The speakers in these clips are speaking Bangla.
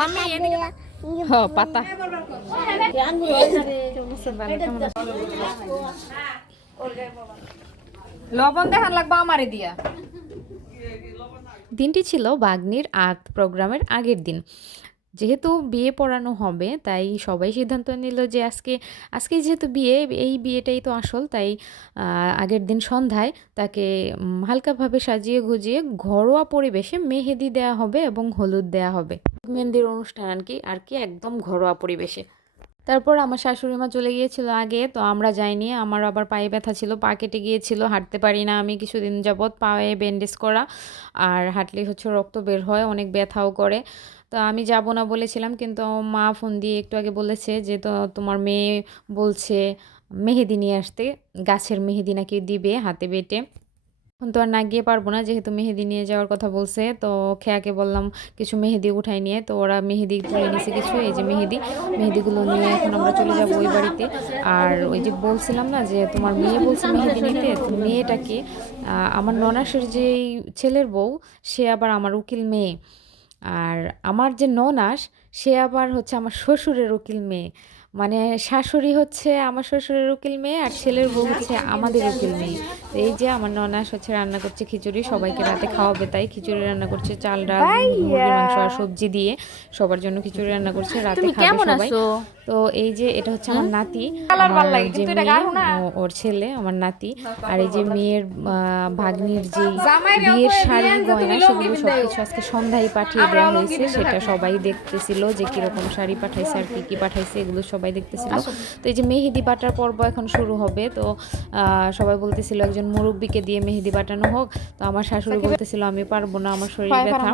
মাম্মি এদিকে পাতা লবণ দেখান লাগবে আমারে দিয়া। দিনটি ছিল বাগ্নির প্রোগ্রামের আগের দিন। যেহেতু বিয়ে পড়ানো হবে তাই সবাই সিদ্ধান্ত নিল যে আজকে যেহেতু বিয়ে, এই বিয়েটাই তো আসল, তাই আগের দিন সন্ধ্যায় তাকে হালকাভাবে সাজিয়ে গুজিয়ে ঘরোয়া পরিবেশে মেহেদি দেয়া হবে এবং হলুদ দেয়া হবে। মেহেন্দির অনুষ্ঠান আর কি একদম ঘরোয়া পরিবেশে। তারপর আমার শাশুড়ি মা চলে গিয়েছিল আগে, তো আমরা যাইনি। আমার আবার পায়ে ব্যথা ছিল, পা কেটে গিয়েছিল, হাঁটতে পারি না আমি কিছুদিন যাবৎ, পায়ে ব্যান্ডেজ করা, আর হাঁটলে হচ্ছে রক্ত বের হয়, অনেক ব্যথাও করে। তো আমি যাব না বলেছিলাম, কিন্তু মা ফোন দিয়ে একটু আগে বলেছে যে তো তোমার মেয়ে বলছে মেহেদি নিয়ে আসতে, গাছের মেহেদি নাকি দিবে হাতে বেটে। এখন তো আর না গিয়ে পারবো না, যেহেতু মেহেদি নিয়ে যাওয়ার কথা বলছে। তো খেয়াকে বললাম কিছু মেহেদি উঠাই নিয়ে, তো ওরা মেহেদি তুলে নিছে কিছু, এই যে মেহেদিগুলো নিয়ে এখন আমরা চলে যাব ওই বাড়িতে। আর ওই যে বলছিলাম না যে তোমার মেয়ে বলছে মেহেদি নিতে, তো মেয়েটাকে আমার ননাসের যেই ছেলের বউ, সে আবার আমার উকিল মেয়ে। আর আমার যে ননাস, সে আবার হচ্ছে আমার শ্বশুরের উকিল মেয়ে। মানে শাশুড়ি হচ্ছে আমার শ্বশুরের উকিল মেয়ে, আর ছেলের বউ হচ্ছে আমাদের উকিল মেয়ে। তো এই যে আমার ননাস হচ্ছে রান্না করছে খিচুড়ি, সবাইকে রাতে খাওয়াবে তাই খিচুড়ি রান্না করছে, চাল ডাল মুরগির মাংস আর সবজি দিয়ে সবার জন্য খিচুড়ি রান্না করছে, রাতে তুমি খাবে কেমন সবাই। আছো? তো এই যে এটা হচ্ছে আমার নাতি, কালার ভাল আমার লাগে যে কিন্তু এটা মেয়ে, গাঢ় না। ওর ছেলে আমার নাতি। আর এই যে মেয়ের ভাগ্নির যেই জামাইরে বিয়ের অপয়ে দিয়ে শাড়ি আনছে, তুমি গয়না লুঙ্গি সেগুলো পিন্দাইও। সবকিছু আজকে সন্ধ্যায় পাঠিয়ে দেওয়া আমরাও লুঙ্গি হয়েছে, পিন্দে সেটা থাকি। সবাই দেখতেছিল যে কিরকম শাড়ি পাঠাইছে আর কি কি পাঠাইছে, এগুলো সবাই দেখতেছিল। আসো। তো এই যে মেহেদি বাটার পর্ব এখন শুরু হবে। তো সবাই বলতেছিল একজন মুরব্বিকে দিয়ে মেহেদি বাটানো হোক। তো আমার শাশুড়ি বলতেছিল আমি পারবো না, আমার শরীর ব্যথা।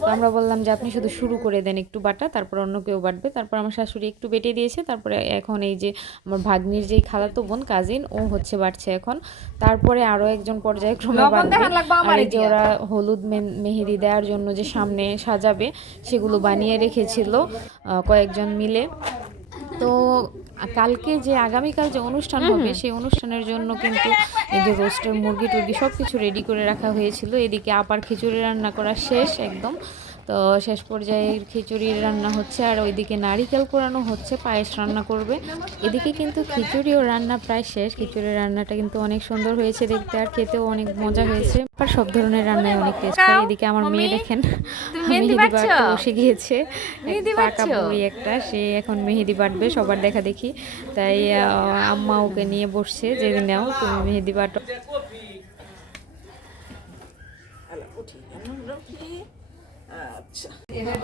তো আমরা বললাম যে আপনি শুধু শুরু করে দেন একটু বাটা, তারপর অন্য কেউ বাটবে। তারপর আমার শাশুড়ি একটু বেটে দিয়েছে, তারপরে এখন এই যে আমার ভাগ্নির যেই খালাতো বোন কাজিন, ও হচ্ছে বাটছে এখন। তারপরে আরও একজন পর্যায়ক্রমে লবণ বাটবে। দেখান লাগবে আর আমারে এই যে দিয়া। ওরা হলুদ মেহেদি দেওয়ার জন্য যে সামনে সাজাবে, সেগুলো বানিয়ে রেখেছিল কয়েকজন মিলে। তো কালকে যে আগামীকাল যে অনুষ্ঠান হবে, সেই অনুষ্ঠানের জন্য কিন্তু এই যে রোস্টের মুরগি টুরগি সব কিছু রেডি করে রাখা হয়েছিল। এদিকে আপার খিচুড়ি রান্না করা শেষ একদম। তো শেষ পর্যায়ের খিচুড়ি রান্না হচ্ছে, আর ওইদিকে নারিকেল কোরানো হচ্ছে, পায়েস রান্না করবে। এদিকে কিন্তু খিচুড়িও রান্না প্রায় শেষ। খিচুড়ির রান্নাটা কিন্তু অনেক সুন্দর হয়েছে দেখতে, আর খেতেও অনেক মজা হয়েছে। আর সব ধরনের রান্নায় অনেক টেস্ট হয়। খাও, এদিকে আমার মাম্মি। মেয়ে দেখেন তুমি মেহেন্দি মেহেদি বাটছো? বাটতে বসে গিয়েছে। এক মেহেন্দি পাকা বাটছো? বুড়ি একটা, সে এখন মেহেদি বাটবে সবার দেখা দেখি। তাই আম্মা ওকে নিয়ে বসছে যে নাও তুমি মেহেদি বাটো।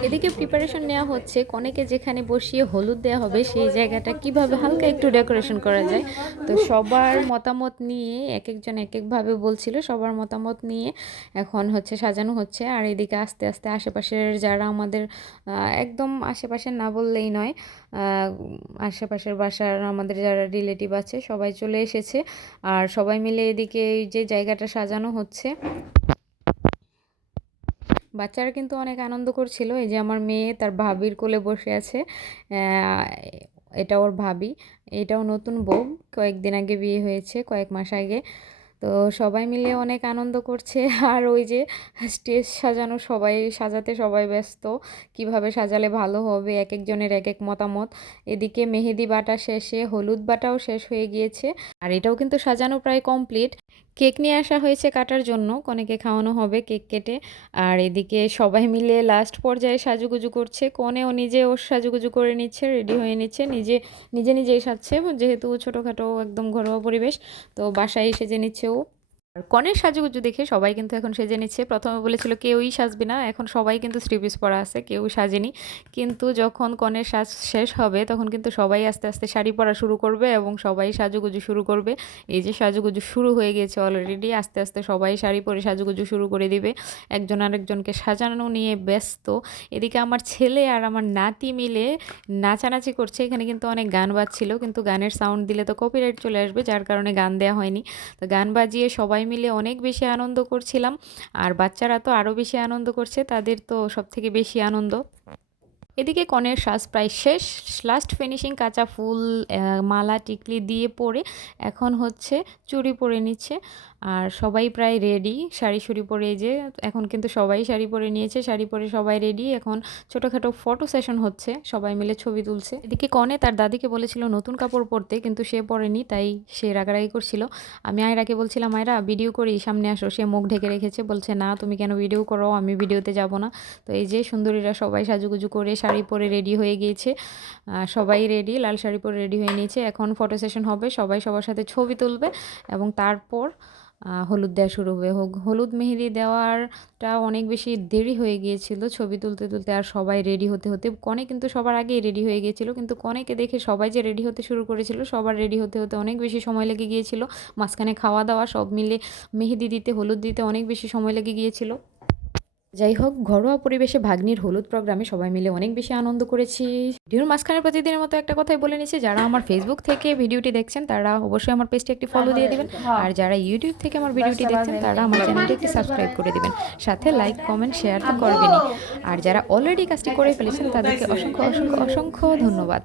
এদিকে প্রিপারেশন নেওয়া হচ্ছে, কনেকে যেখানে বসিয়ে হলুদ দেওয়া হবে সেই জায়গাটা কিভাবে হালকা একটু ডেকোরেশন করা যায়। তো সবার মতামত নিয়ে এক একজন এক একভাবে বলছিল, সবার মতামত নিয়ে এখন হচ্ছে সাজানো হচ্ছে। আর এদিকে আস্তে আস্তে আশেপাশের যারা আমাদের একদম আশেপাশের না বললেই নয়, আশেপাশের বাসার আমাদের যারা রিলেটিভ আছে সবাই চলে এসেছে। আর সবাই মিলে এদিকে এই যে জায়গাটা সাজানো হচ্ছে, বাচ্চারা কিন্তু অনেক আনন্দ করছিল। এই যে আমার মেয়ে তার ভাবির কোলে বসে আছে। আহ, এটা ওর ভাবি, এটাও নতুন বউ, কয়েকদিন আগে বিয়ে হয়েছে, কয়েক মাস আগে। তো সবাই মিলে অনেক আনন্দ করছে। আর ওই যে স্টেজ সাজানো, সবাই সাজাতে সবাই ব্যস্ত, কিভাবে সাজালে ভালো হবে, এক একজনের এক এক মতামত। এদিকে মেহেদি বাটা শেষে, হলুদ বাটাও শেষ হয়ে গিয়েছে, আর এটাও কিন্তু সাজানো প্রায় কমপ্লিট। কেক নিয়ে আসা হয়েছে কাটার জন্য, কনেকে খাওয়ানো হবে কেক কেটে। আর এদিকে সবাই মিলে লাস্ট পর্যায়ে সাজুগুজু করছে, কনেও নিজে ওর সাজুগুজু করে নিচ্ছে, রেডি হয়ে নিচ্ছে, নিজে নিজে নিজেই সাজছে, যেহেতু ছোটোখাটো একদম ঘরোয়া পরিবেশ। তো বাসায় সেজে নিচ্ছে ও। আর কনের সাজুগুজু দেখে সবাই কিন্তু এখন সেজে নিচ্ছে। প্রথমে বলেছিল কেউই সাজবে না, এখন সবাই কিন্তু থ্রি পিস পরা আছে, কেউ সাজেনি। কিন্তু যখন কনের সাজ শেষ হবে তখন কিন্তু সবাই আস্তে আস্তে শাড়ি পরা শুরু করবে এবং সবাই সাজুগুজু শুরু করবে। এই যে সাজুগুজু শুরু হয়ে গেছে অলরেডি, আস্তে আস্তে সবাই শাড়ি পরে সাজুগুজু শুরু করে দিবে, একজন আরেকজনকে সাজানো নিয়ে ব্যস্ত। এদিকে আমার ছেলে আর আমার নাতি মিলে নাচানাচি করছে। এখানে কিন্তু অনেক গান বাজছিল, কিন্তু গানের সাউন্ড দিলে তো কপিরাইট চলে আসবে, যার কারণে গান দেওয়া হয়নি। তো গান বাজিয়ে সবাই মিলে অনেক বেশি আনন্দ করছিলাম। আর বাচ্চারা তো আরও বেশি আনন্দ করছে, তাদের তো সব থেকে বেশি আনন্দ। এদিকে কনের সাজ প্রায় শেষ, লাস্ট ফিনিশিং কাঁচা ফুল মালা টিকলি দিয়ে পরে এখন হচ্ছে চুড়ি পরে নিচ্ছে। আর সবাই প্রায় রেডি, শাড়ি শুড়ি পরে, এই যে এখন কিন্তু সবাই শাড়ি পরে নিয়েছে, শাড়ি পরে সবাই রেডি। এখন ছোটোখাটো ফটো সেশন হচ্ছে, সবাই মিলে ছবি তুলছে। এদিকে কনে তার দাদিকে বলেছিল নতুন কাপড় পরতে, কিন্তু সে পরেনি, তাই সে রাগারাগি করছিল। আমি আয়রাকে বলছিলাম আয়রা ভিডিও করি, সামনে আসো। সে মুখ ঢেকে রেখেছে, বলছে না তুমি কেন ভিডিও করো, আমি ভিডিওতে যাব না। তো এই যে সুন্দরীরা সবাই সাজুগুজু করে শাড়ি পরে রেডি হয়ে গিয়েছে, সবাই রেডি, লাল শাড়ি পরে রেডি হয়ে নিয়েছে। এখন ফটো সেশন হবে, সবাই সবার সাথে ছবি তুলবে এবং তারপর হলুদ দেওয়া শুরু হবে। হলুদ মেহেদি দেওয়ারটা অনেক বেশি দেরি হয়ে গিয়েছিল ছবি তুলতে তুলতে, আর সবাই রেডি হতে হতে, কনে কিন্তু সবার আগেই রেডি হয়ে গিয়েছিল, কিন্তু কনেকে দেখে সবাই যে রেডি হতে শুরু করেছিল, সবার রেডি হতে হতে অনেক বেশি সময় লেগে গিয়েছিল। মাঝখানে খাওয়া দাওয়া সব মিলে মেহেদি দিতে, হলুদ দিতে অনেক বেশি সময় লেগে গিয়েছিল। যাই হোক, ঘরোয়া পরিবেশে ভাগ্নির হলুদ প্রোগ্রামে সবাই মিলে অনেক বেশি আনন্দ করেছি। ভিডিওর মাঝখানে প্রতিদিনের মতো একটা কথাই বলে নিচ্ছি, যারা আমার ফেসবুক থেকে ভিডিওটি দেখছেন তারা অবশ্যই আমার পেজটি একটি ফলো দিয়ে দিবেন, আর যারা ইউটিউব থেকে আমার ভিডিওটি দেখছেন তারা আমার চ্যানেলটি একটি সাবস্ক্রাইব করে দিবেন, সাথে লাইক কমেন্ট শেয়ার তো করবেনই। আর যারা অলরেডি কাজটি করে ফেলেছেন তাদেরকে অসংখ্য অসংখ্য অসংখ্য ধন্যবাদ।